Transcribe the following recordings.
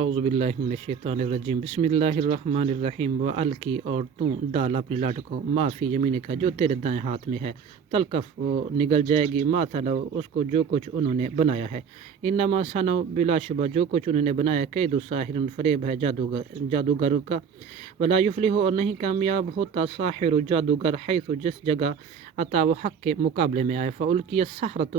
اعوذ باللہ من الشیطان الرجیم بسم اللہ الرحمن الرحیم والکی اور تو ڈال اپنے لاٹ کو معافی یمین کا جو تیرے دائیں ہاتھ میں ہے تلقف وہ نگل جائے گی ما تھلو اس کو جو کچھ انہوں نے بنایا ہے انما سنو بلا شبہ جو کچھ انہوں نے بنایا قید ساحر فریب ہے جادوگر کا ولا یفلح اور نہیں کامیاب ہوتا ساحر جادوگر حیث جس جگہ عطا و حق کے مقابلے میں آئے فالکی السحرۃ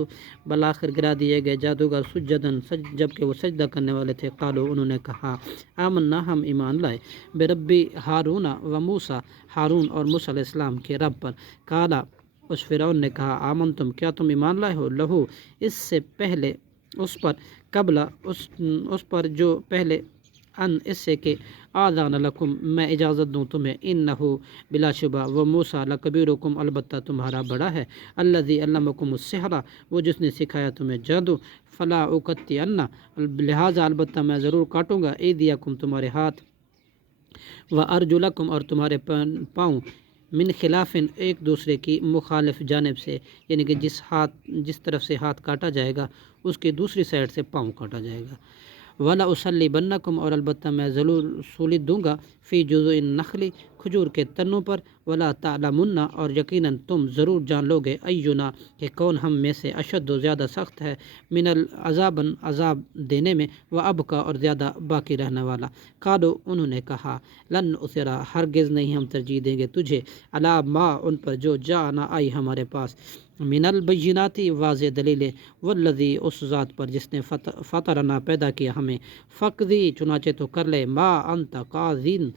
بالآخر گرا دیے گئے جادوگر سجدن جب کہ وہ سجدہ کرنے والے تھے قالو انہوں نے کہا آمنا ہم ایمان لائے بربی ہارون و موسیٰ ہارون اور موسیٰ علیہ السلام کے رب پر قالا اس فرعون نے کہا آمن تم کیا تم ایمان لائے ہو لہو اس سے پہلے اس پر قبل اس پر جو پہلے ان اس سے کہ آذان لکم میں اجازت دوں تمہیں انہو بلا شبہ وہ موسیٰ لکبیرکم البتہ تمہارا بڑا ہے الذی علمکم السحر وہ جس نے سکھایا تمہیں جادو فلا اقطعن لہٰذا البتہ میں ضرور کاٹوں گا ایدیکم تمہارے ہاتھ و ارجلکم اور تمہارے پاؤں من خلاف ایک دوسرے کی مخالف جانب سے یعنی کہ جس طرف سے ہاتھ کاٹا جائے گا اس کی دوسری سائڈ سے پاؤں کاٹا جائے گا ولا اسلی بنکم اور البتہ میں ضرور سولید دوں گا فی جذوع النخل کھجور کے تنوں پر ولا تعلمن اور یقیناً تم ضرور جان لو گے اینا کہ کون ہم میں سے اشد و زیادہ سخت ہے من العذابن عذاب دینے میں و ابقا اور زیادہ باقی رہنے والا قالو انہوں نے کہا لن اسرا ہرگز نہیں ہم ترجیح دیں گے تجھے علی ما ان پر جو جانا آئی ہمارے پاس من البیناتی واضح دلیلیں والذی اس ذات پر جس نے فطرنا پیدا کیا ہمیں فقضی چنانچہ تو کر لے ما انت قاضین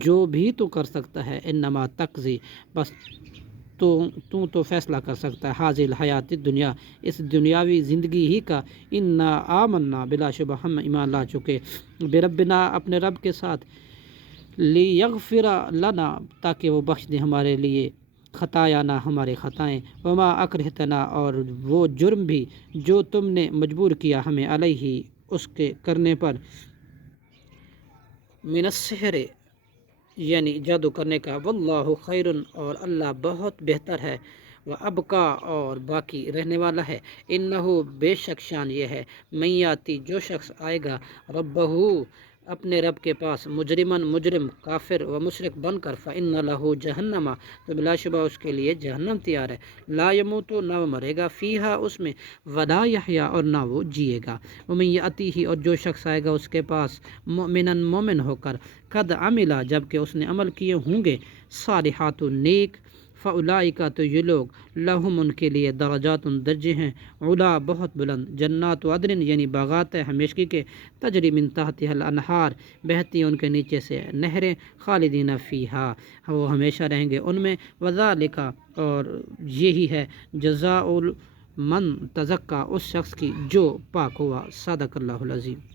جو بھی تو کر سکتا ہے انما تقضی بس تو فیصلہ کر سکتا ہے حاضر حیات دنیا اس دنیاوی زندگی ہی کا انا آمنا بلا شبہ ہم ایمان لا چکے بربنا اپنے رب کے ساتھ لیغفر لنا تاکہ وہ بخش دے ہمارے لیے خطایا نہ ہمارے خطائیں وما اکرہتنا اور وہ جرم بھی جو تم نے مجبور کیا ہمیں علیہ اس کے کرنے پر من السحر یعنی جادو کرنے کا واللہ خیر اور اللہ بہت بہتر ہے وہ ابقا اور باقی رہنے والا ہے انہو بے شک شان یہ ہے من یاتی جو شخص آئے گا ربہو اپنے رب کے پاس مجرم کافر و مشرک بن کر فإن لہو جہنم تو بلا شبہ اس کے لیے جہنم تیار ہے لا یموت نہ وہ مرے گا فیہا اس میں ولا یحیا اور نہ وہ جیے گا ومن یأتیہ اور جو شخص آئے گا اس کے پاس مومن ہو کر قد عملا جب کہ اس نے عمل کیے ہوں گے صالحات نیک فاولئک تو یہ لوگ لہم ان کے لیے درجات درجے ہیں علا بہت بلند جنات عدن یعنی باغات ہمیشگی کے تجری من تحتها الانہار بہتی ان کے نیچے سے نہریں خالدین فیہا وہ ہمیشہ رہیں گے ان میں وذالک اور یہی ہے جزاء من تزکا اس شخص کی جو پاک ہوا صدق اللہ العظیم.